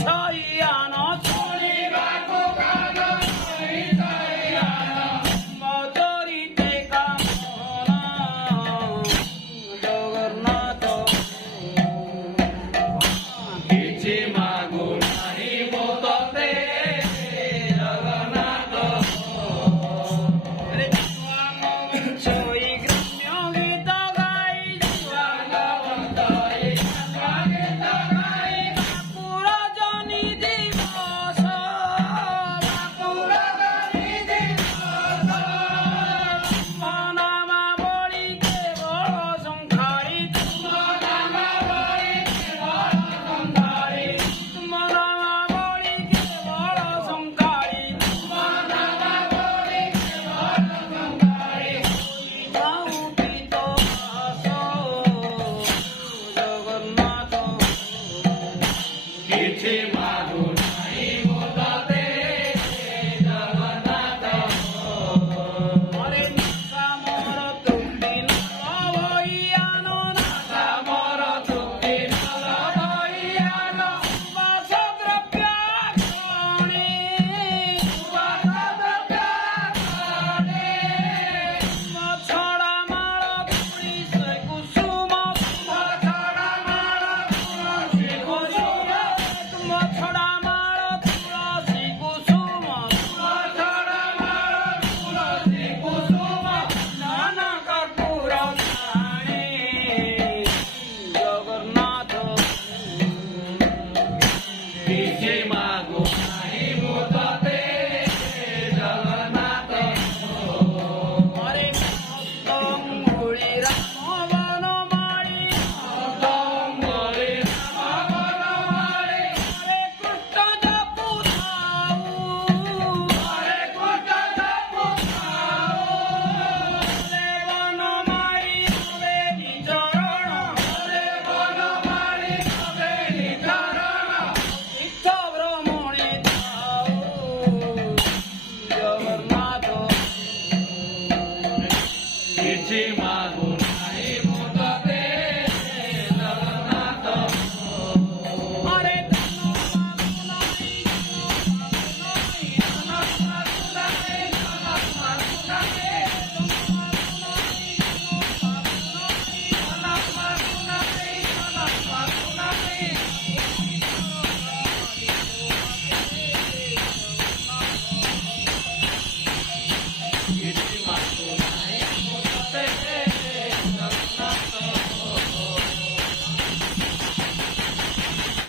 ଛଇଆନ ଶୁଣିବାକୁ କାନ ମଧୁରୀଟେ କାମନା ଜଗନ୍ନାଥ କିଛି ମାଗୁ ନାହିଁ ମୁଁ ତତେ ଜଗନ୍ନାଥ ଛଇ ଗ୍ରାମ୍ୟ ଗୀତ ଗାଇ ବାପୁର ଜନି ଦିବସ ନାମା ବଳି କେବଳ ସଂଖାଳି ତୁମ ନାମା ବଳି କେବଳ ସଂଖାଳି ବାଉପିତ ଆସ ଜଗନ୍ନାଥ କିଛି ମାଗୁ ନାହିଁ ମୁଁ ତତେ ଜଗନ୍ନାଥ ହରେ ନାଥା ମୋର ତୃପ୍ତି ନବ ଭଇଆନ ନାଥା ମୋର ତୃପ୍ତି ନବ ଭଇଆନ ବାସ ଦ୍ରବ୍ୟ ଗଣି ଛଡ଼ା ମାଳ ପୁଣି ସେ କୁସୁମ ଛଡ଼ା ମାଳ ତୁଳସୀ କୁସୁମ ନାନା କର୍ପୂର ଧାଣି ଜଗନ୍ନାଥ କିଛି